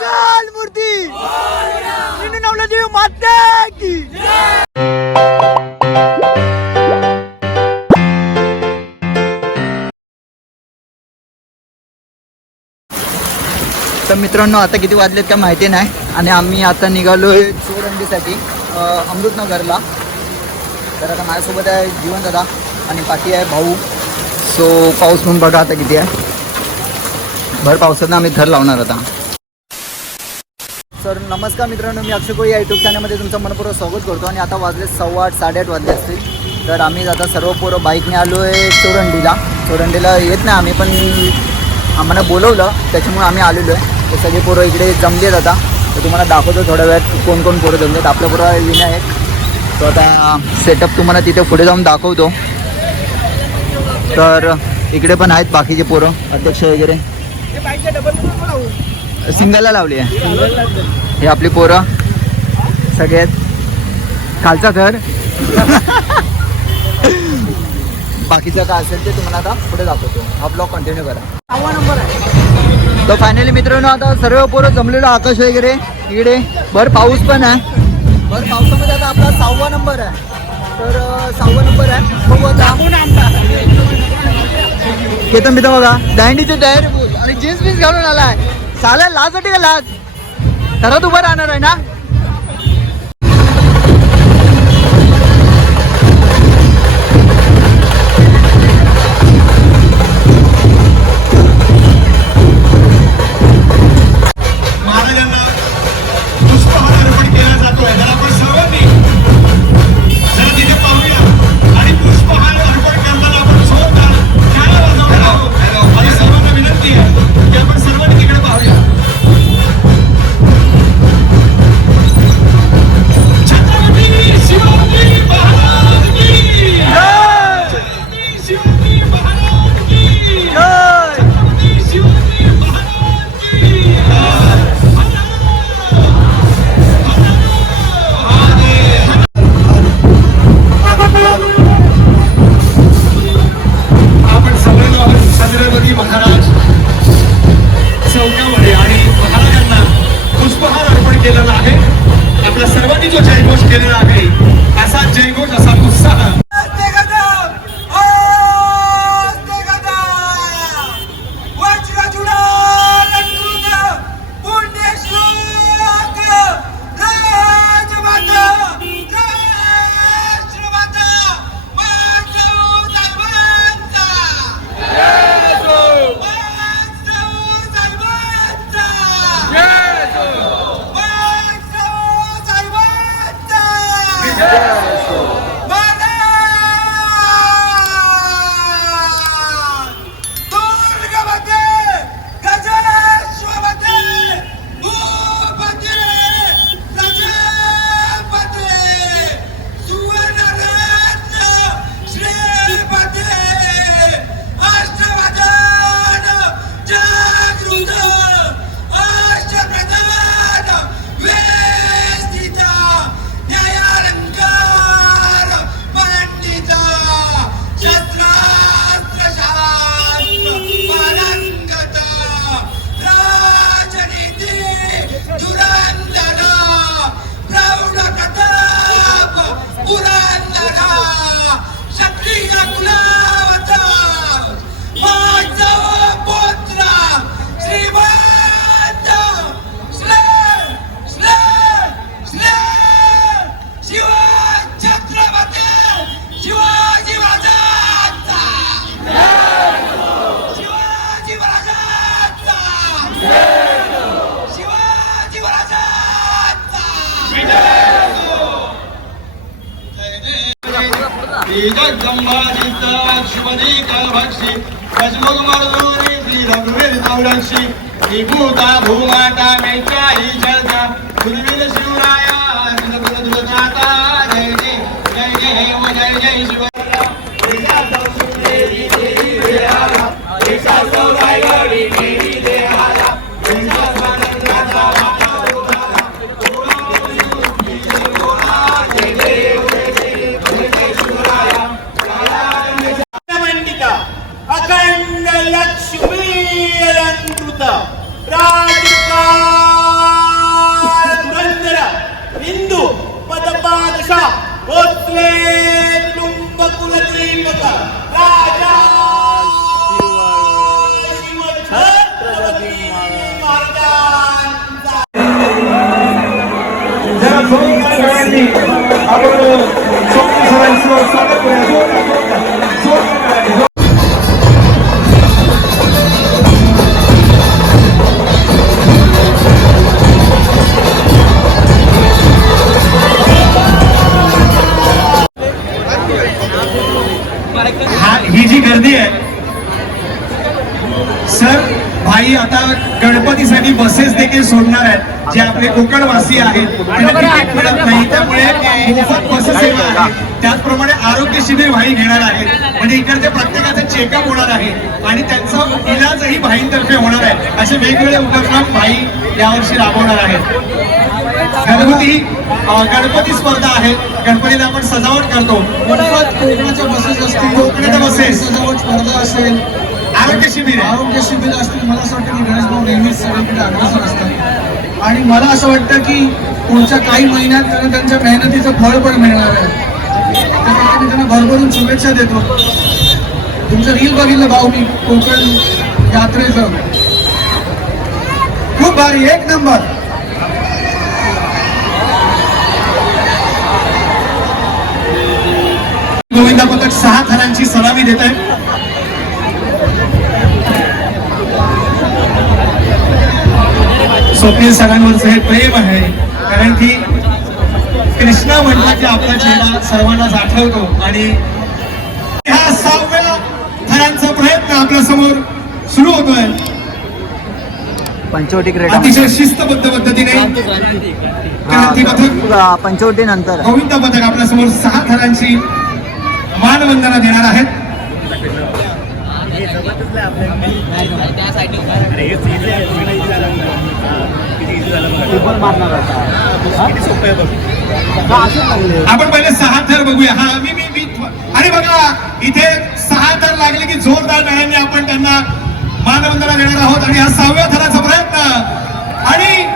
गणपती तर मित्रांनो आता किती वाजलेत का माहिती नाही. आणि आम्ही आता निघालो आहे चोरंडीसाठी अमृतनगरला. तर आता माझ्यासोबत आहे जीवन दादा आणि पाठी आहे भाऊ. सो पाऊस म्हणून बघा आता किती आहे. भर पावसानं आम्ही घर लावणार आता. सर नमस्कार मित्रांनो मी अक्षय कोळी या यूट्यूब चॅनलमध्ये तुमचं मनपूर्वक स्वागत करतो आणि आता वाजले सव्वा आठ साडेआठ वाजले असतील. तर आम्ही आता सर्व पोरं बाईकने आलो आहे चोरंडीला. चोरंडीला येत नाही आम्ही पण आम्हाला बोलवलं. त्याच्यामुळे आम्ही आलेलो आहे. तर सगळे पोरं इकडे जमलेत आता. तर तुम्हाला दाखवतो थोड्या वेळात कोण कोण पोरं जमलेत. आपल्या पोरं आहे. विनायक तो आता सेटअप तुम्हाला तिथे पुढे जाऊन दाखवतो. तर इकडे पण आहेत बाकीचे पोरं अध्यक्ष वगैरे. सिंगलला लावली आहे. हे आपली पोरं. सगळ्यात खालचा थर बाकीचं काय असेल ते तुम्हाला आता पुढे दाखवतो. हा ब्लॉग कंटिन्यू करा. नंबर आहे तर फायनली मित्रांनो आता सर्व पोरं जमलेलो आकाश वगैरे. इकडे भर पाऊस पण आहे. भर पावसामध्ये आता आपला सहावा नंबर आहे. तर सहावा नंबर आहे. बघू केतन तर बघा. दांडीचे तयारी बोल आणि जीन्स बीन्स घालून आलाय. चालेल लाज वाटे का लाज? घरात उभं राहणार आहे ना? जगदंबाजीचा शुभदी कालभाक्षी रजमोग मरदोरी श्री रघुवीर चौरक्षी ही भूता भूमाता मेच्या ही जळता गुरुवीर शिवराया दुर्गाता जय जय जय जय हो जय నిలయాలనుకుంటుత రాజురందర ఇందు పదపాదశ గోత్రే కుంభకుల దీపక రాజా जरा थोड़ी आपण स्वामी सरांचं स्वागत करूया सोडणार आहेत. जे आपले कोकणवासी आहेत त्यांना तिकीट मिळत नाही. त्यामुळे मोफत बस सेवा आहे. त्याचप्रमाणे आरोग्य शिबिर भाई घेणार आहेत. म्हणजे इकडच्या प्रत्येकाचं चेकअप होणार आहे. आणि त्यांचा इलाजही भाईंतर्फे होणार आहे. असे वेगवेगळे उपक्रम भाई यावर्षी राबवणार आहेत. गणपती गणपती स्पर्धा आहे गणपतीला आपण सजावट करतो. कोकणाच्या बसेस असतील. कोकणाच्या बसेस. सजावट स्पर्धा असेल. आरोग्य शिबिर आरोग्य शिबिर असतील. मला असं वाटतं की गणेश भाऊ नेहमीच सगळीकडे अग्रेसर असतात. आणि मला असं वाटतं की पुढच्या काही महिन्यात त्यांना त्यांच्या मेहनतीचं फळ पण मिळणार आहे. त्यासाठी मी त्यांना भरभरून शुभेच्छा देतो. तुमचं रील बघितलं भाऊ मी कोकण यात्रेचं. खूप भारी एक नंबर. गोविंदा पथक सहा थरांची सलामी देत आहे. स्वप्नील सरांवरचं हे प्रेम आहे. कारण की कृष्णा म्हटलं की आपला चेहरा सर्वांनाच आठवतो आणि ह्या सहाव्या थरांचा प्रयत्न आपल्यासमोर सुरू होतोय. पंचवटी क्रीडा अतिशय शिस्तबद्ध पद्धतीने क्रांती पथक पंचवटी नंतर. गोविंद पथक आपल्यासमोर सहा थरांची मानवंदना देणार आहेत. आपण पहिले सहा थर बघूया. हा मी मी मी. आणि बघा इथे सहा थर लागले की जोरदार टाळ्यांनी आपण त्यांना मानवंदना देणार आहोत. आणि हा सहाव्या थराचा प्रयत्न. आणि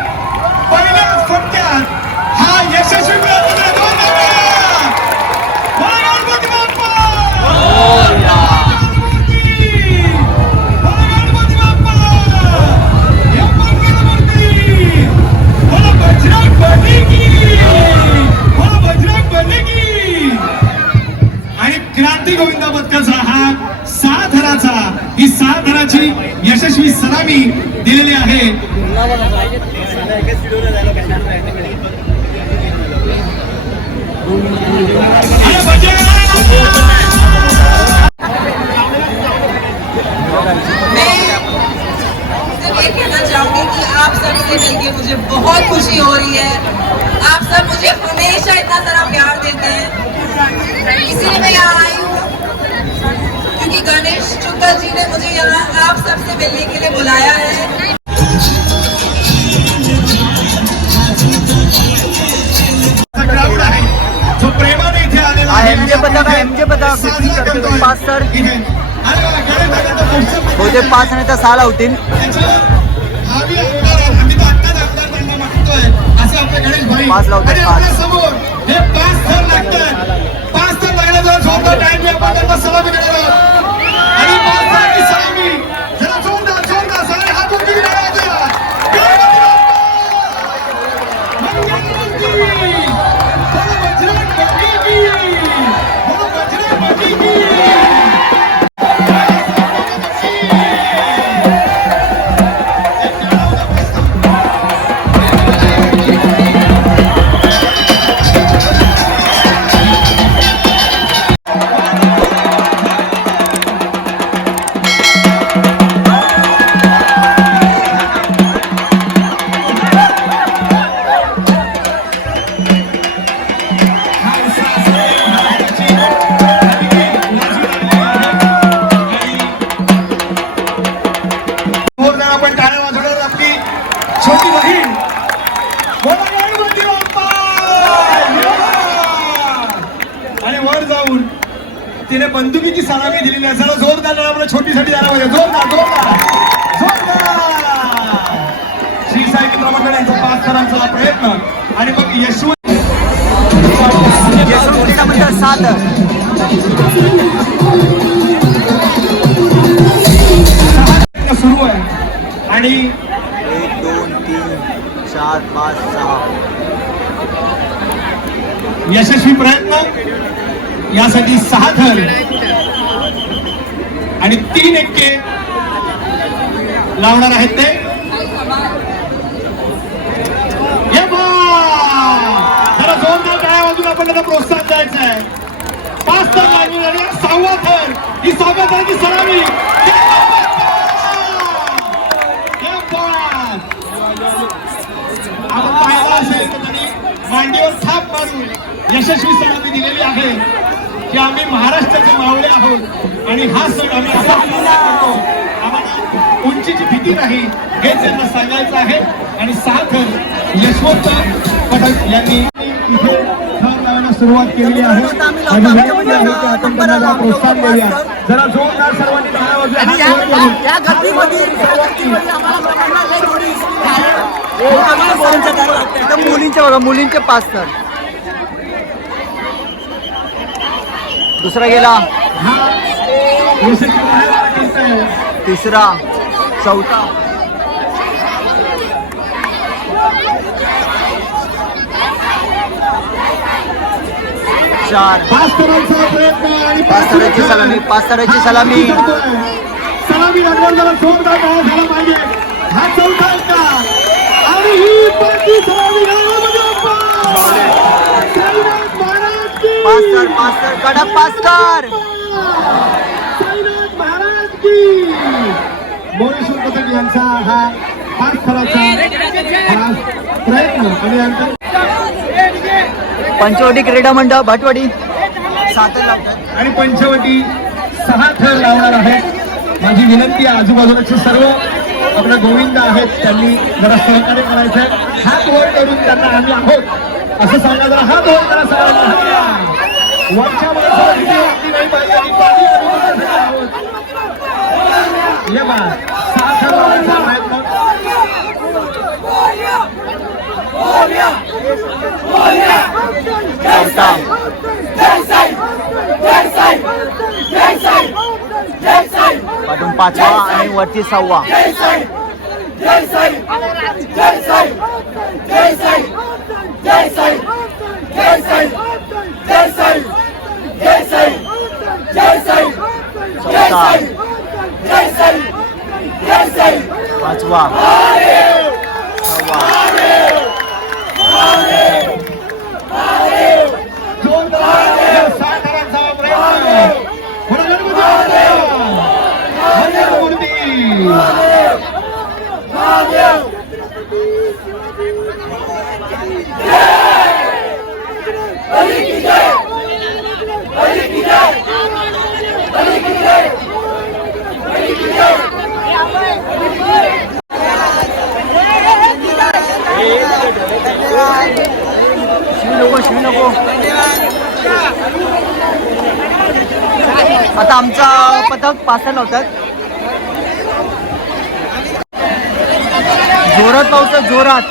सहा यशस्वी सलामी दिलेली कहना चाहूँगी कि आप मुझे बहुत खुशी हो रही है। आप सब मुझे हमेशा इतना सारा प्यार देते हैं। इसीलिए मैं यहाँ आई गणेश शुक्ल जी ने मुझे यहाँ आप सबसे मिलने के लिए बुलाया है। क्राऊड आहे जो प्रेमाने इथे आलेला हा आहे MJ पथक आहे, तिने बंदुकीची सलामी दिलेली आहे जरा जोरदार आपल्या छोटीसाठी जायला पाहिजे जोरदार जोरदार जोरदार. श्री यांचा पाच करांचा प्रयत्न. आणि मग यशवंत सात सुरू आहे. आणि एक दोन तीन चार पाच सहा. यशस्वी प्रयत्न. यासाठी सहा थर. आणि तीन एक्के लावणार आहेत ते. बा! जरा जोरदार टाळ्या वाजून आपण त्याला प्रोत्साहन द्यायचं आहे. पाच थर लागली आणि हा सहावा थर. ही सहाव्या थराची सलामी ये बात! आपण पाहिलं असेल तर त्यांनी मांडीवर थाप मारून यशस्वी सलामी दिलेली आहे. की आम्ही महाराष्ट्राचे मावळे आहोत. आणि हा सण आम्ही करतो. आम्हाला उंचीची भीती नाही. हे त्यांना सांगायचं आहे. आणि सहा थर यशवंत पटक यांनी इथे सुरुवात केलेली आहे. आणि प्रोत्साहन देऊया. जरा जोरदार सर्वांनी टाळ्या वाजवा. हात वर करून. या गर्दीमध्ये या गर्दीमध्ये आम्हाला लोकांना लय थोडी इथं मुलींचे बघा मुलींचे पाच तर दुसरा गेला. तिसरा चौथा. चार. पाच तराची सलामी, पाच तराची सलामी. सलामी पाहिजे. हा चौथा आणि ही सलामी पाच तर पाच कडक पाच तर साईनाथ महाराज की. मोरेश्वर पथक यांचा हा पाच थराचा प्रयत्न. आणि यांचा पंचवटी क्रीडा मंडळ भाटवाडी सात आणि पंचवटी सहा थर लावणार आहेत. माझी विनंती आहे आजूबाजूचे सर्व आपले गोविंद आहेत त्यांनी जरा सहकार्य करायचं आहे हात वर करून त्यांना आम्ही आहोत. असं सांगा जरा हात वर करा सगळ्यांना वरच्या माणसाला भीती वाटली नाही पाहिजे आणि पाठी आजूबाजूला सगळे आहोत ये बा सहा थर लावायचा प्रयत्न चौथा पाठून पाचवा आणि वरती सहावा. चौथा पाचवा जोरदार या सहा थरांचा प्रयत्न पुढे गणपती बाप्पा. मंगलमूर्ती शिवी नको शिवी नको आता आमचा पथक पाच होतात जोरात पाऊस जोरात.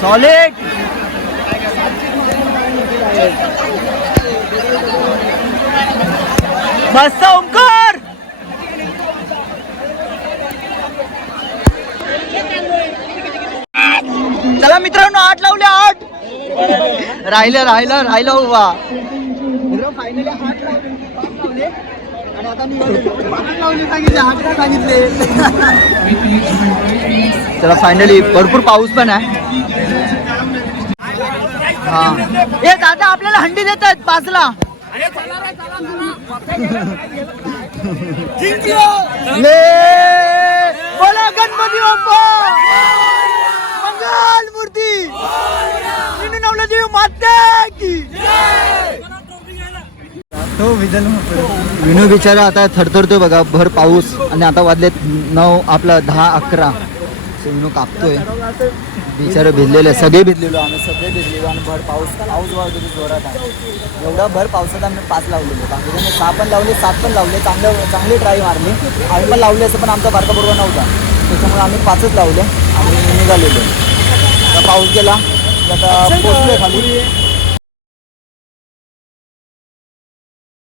सॉलिड बस ओंकार. चला मित्रांनो आठ राहिलं राहिलं राहिलं उभा. फायनली लावले. आणि आता लावले सांगितले सांगितले. चला फायनली भरपूर पाऊस पण आहे. हा. ए दादा आपल्याला हंडी देत आहेत पाचला ले बोला गणपती बाप्पा. मंगल मूर्ती. विनू नवला देव माता की. तो विजन विनू बिचारा आता थरथरतोय बघा भर पाऊस आणि आता वाजलेत नऊ आपला दहा अकरा. विनू कापतोय. बिचारं भिजलेले आहे. सगळे भिजलेलो आम्ही सगळे भिजलेलो आणि भर पाऊस पाऊस वाढतो जोरात आहे एवढा भर पावसात आम्ही पाच लावलेलो. बाकीच्याने सहा पण लावले सात पण लावले. चांगलं चांगली ट्राय मारली. आम्ही पण लावले असं पण आमचा बारका बरोबर नव्हता. त्याच्यामुळे आम्ही पाचच लावले आणि निघालेलो. पाऊस गेला. आता पोचलोय खाली.